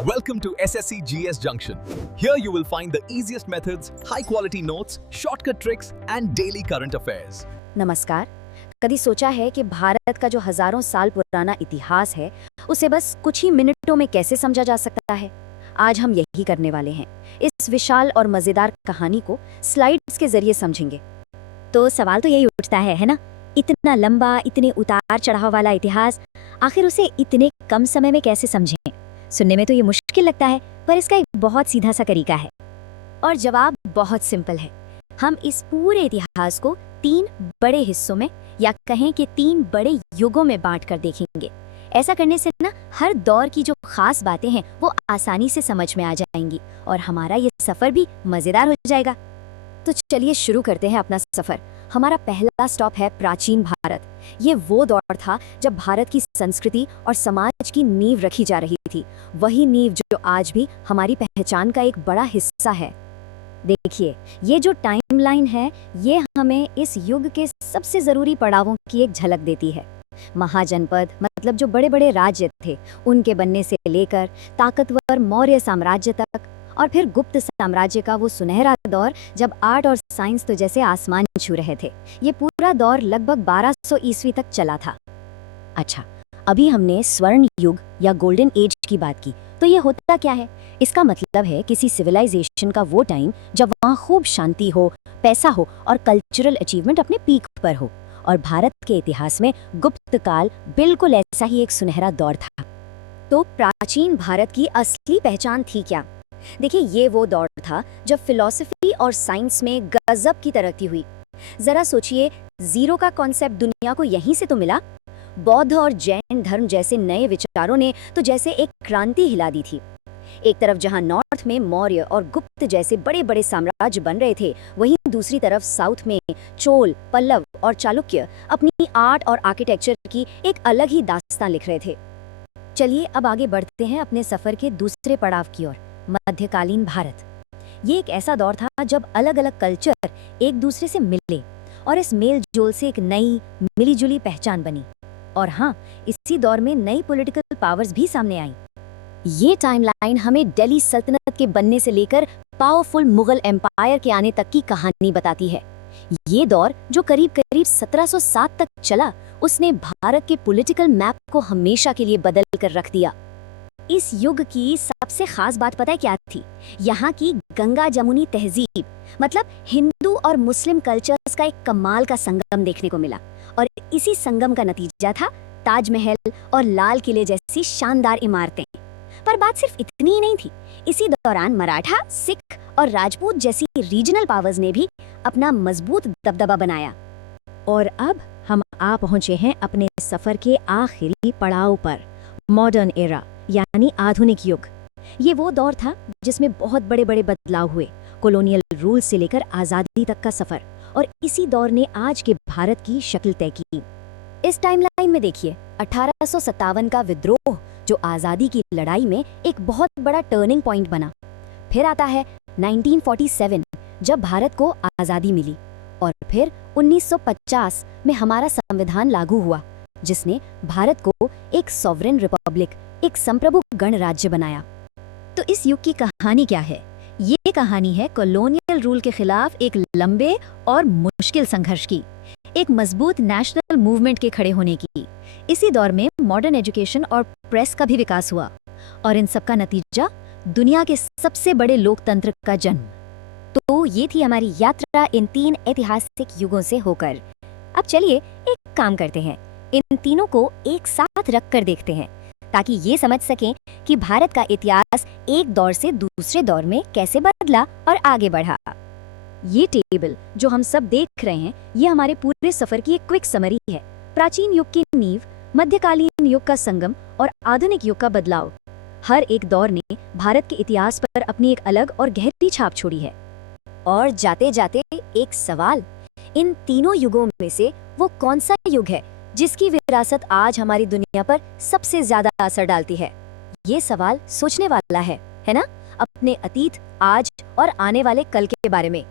Welcome to SSC GS Junction. Here you will find the easiest methods, high quality notes, shortcut tricks and daily current affairs. नमस्कार। कभी सोचा है कि भारत का जो हजारों साल पुराना इतिहास है उसे बस कुछ ही मिनटों में कैसे समझा जा सकता है? आज हम यही करने वाले हैं। इस विशाल और मजेदार कहानी को स्लाइड्स के जरिए समझेंगे। तो सवाल तो यही उठता है ना? इतना लंबा, इतने उतार चढ़ाव वाला इतिहास, आखिर उसे इतने कम समय में कैसे समझें? सुनने में तो ये मुश्किल लगता है, पर इसका एक बहुत सीधा सा तरीका है। और जवाब बहुत सिंपल है। हम इस पूरे इतिहास को 3 बड़े हिस्सों में, या कहें कि 3 बड़े युगों में बांटकर देखेंगे। ऐसा करने से ना हर दौर की जो खास बातें हैं वो आसानी से समझ में आ जाएंगी और हमारा ये सफर भी मजेदार हो जाएगा। तो चलिए शुरू करते हैं अपना सफर। हमारा पहला स्टॉप है प्राचीन भारत। ये वो दौर था जब भारत की संस्कृति और समाज की नींव रखी जा रही थी। वही नींव जो आज भी हमारी पहचान का एक बड़ा हिस्सा है। देखिए, ये जो टाइमलाइन है ये हमें इस युग के सबसे जरूरी पड़ावों की एक झलक देती है। महाजनपद मतलब जो बड़े बड़े राज्य थे, उनके बनने से लेकर ताकतवर मौर्य साम्राज्य तक, और फिर गुप्त साम्राज्य का वो सुनहरा दौर जब आर्ट और साइंस तो जैसे आसमान छू रहे थे। ये पूरा दौर लगभग 1200 ईस्वी तक चला था। अच्छा, अभी हमने स्वर्ण युग या गोल्डन एज की बात की, तो ये होता क्या है? इसका मतलब है किसी सिविलाइजेशन का वो टाइम जब वहाँ खूब शांति हो, पैसा हो और कल्चरल अचीवमेंट अपने पीक पर हो। और भारत के इतिहास में गुप्त काल बिल्कुल ऐसा ही एक सुनहरा दौर था। तो प्राचीन भारत की असली पहचान थी क्या? देखिए, ये वो दौर था जब फिलॉसफी और साइंस में गजब की तरक्की हुई। जरा सोचिए, जीरो का कॉन्सेप्ट दुनिया को यहीं से तो मिला। बौद्ध और जैन धर्म जैसे नए विचारों ने तो जैसे एक क्रांति हिला दी थी। एक तरफ जहां नॉर्थ में मौर्य और गुप्त जैसे बड़े बड़े साम्राज्य बन रहे थे, वहीं दूसरी तरफ साउथ में चोल, पल्लव और चालुक्य अपनी आर्ट और आर्किटेक्चर की एक अलग ही दास्तान लिख रहे थे। चलिए अब आगे बढ़ते हैं अपने सफर के दूसरे पड़ाव की ओर, मध्यकालीन भारत। ये एक ऐसा दौर था जब अलग अलग कल्चर एक दूसरे से मिले और इस मेल जोल से एक नई मिलीजुली पहचान बनी। और हाँ, इसी दौर में नई पॉलिटिकल पावर्स भी सामने आई। ये टाइमलाइन हमें दिल्ली सल्तनत के बनने से लेकर पावरफुल मुगल एम्पायर के आने तक की कहानी बताती है। ये दौर जो करीब करीब 1707 तक चला, उसने भारत के पॉलिटिकल मैप को हमेशा के लिए बदल कर रख दिया। इस युग की सबसे खास बात पता है क्या थी? यहाँ की गंगा जमुनी तहजीब, मतलब हिंदू और मुस्लिम कल्चर्स का एक कमाल का संगम देखने को मिला। और इसी संगम का नतीजा था ताजमहल और लाल किले जैसी शानदार इमारतें। पर बात सिर्फ इतनी ही नहीं थी। इसी दौरान मराठा, सिख और राजपूत जैसी रीजनल पावर्स ने भी अपना मजबूत दबदबा बनाया। और अब हम आ पहुंचे हैं अपने सफर के आखिरी पड़ाव पर, मॉडर्न एरा यानी आधुनिक युग। ये वो दौर था जिसमें बहुत बड़े बड़े बदलाव हुए, कॉलोनियल रूल से लेकर आजादी तक का सफर। और इसी दौर ने आज के भारत की शक्ल तय की। इस टाइमलाइन में देखिए, 1857 का विद्रोह जो आजादी की लड़ाई में एक बहुत बड़ा टर्निंग पॉइंट बना। फिर आता है 1947 जब भारत को आजादी मिली। और फिर 1950 में हमारा संविधान लागू हुआ, जिसने भारत को एक सॉवरेन रिपब्लिक, एक संप्रभु गणराज्य बनाया। तो इस युग की कहानी क्या है? ये कहानी है कॉलोनियल रूल के खिलाफ एक लंबे और मुश्किल संघर्ष की, एक मजबूत नेशनल मूवमेंट के खड़े होने की। इसी दौर में मॉडर्न एजुकेशन और प्रेस का भी विकास हुआ, और इन सब का नतीजा दुनिया के सबसे बड़े लोकतंत्र का जन्म। तो ये थी हमारी यात्रा इन 3 ऐतिहासिक युगों से होकर। अब चलिए एक काम करते हैं, इन तीनों को एक साथ रख कर देखते हैं, ताकि ये समझ सकें कि भारत का इतिहास एक दौर से दूसरे दौर में कैसे बदला और आगे बढ़ा। ये टेबल जो हम सब देख रहे हैं, ये हमारे पूरे सफर की एक क्विक समरी है। प्राचीन युग की नींव, मध्यकालीन युग का संगम और आधुनिक युग का बदलाव। हर एक दौर ने भारत के इतिहास पर अपनी एक अलग और गहरी छाप छोड़ी है। और जाते जाते एक सवाल, इन तीनों युगों में से वो कौन सा युग है जिसकी विरासत आज हमारी दुनिया पर सबसे ज्यादा असर डालती है? ये सवाल सोचने वाला है ना? अपने अतीत, आज और आने वाले कल के बारे में।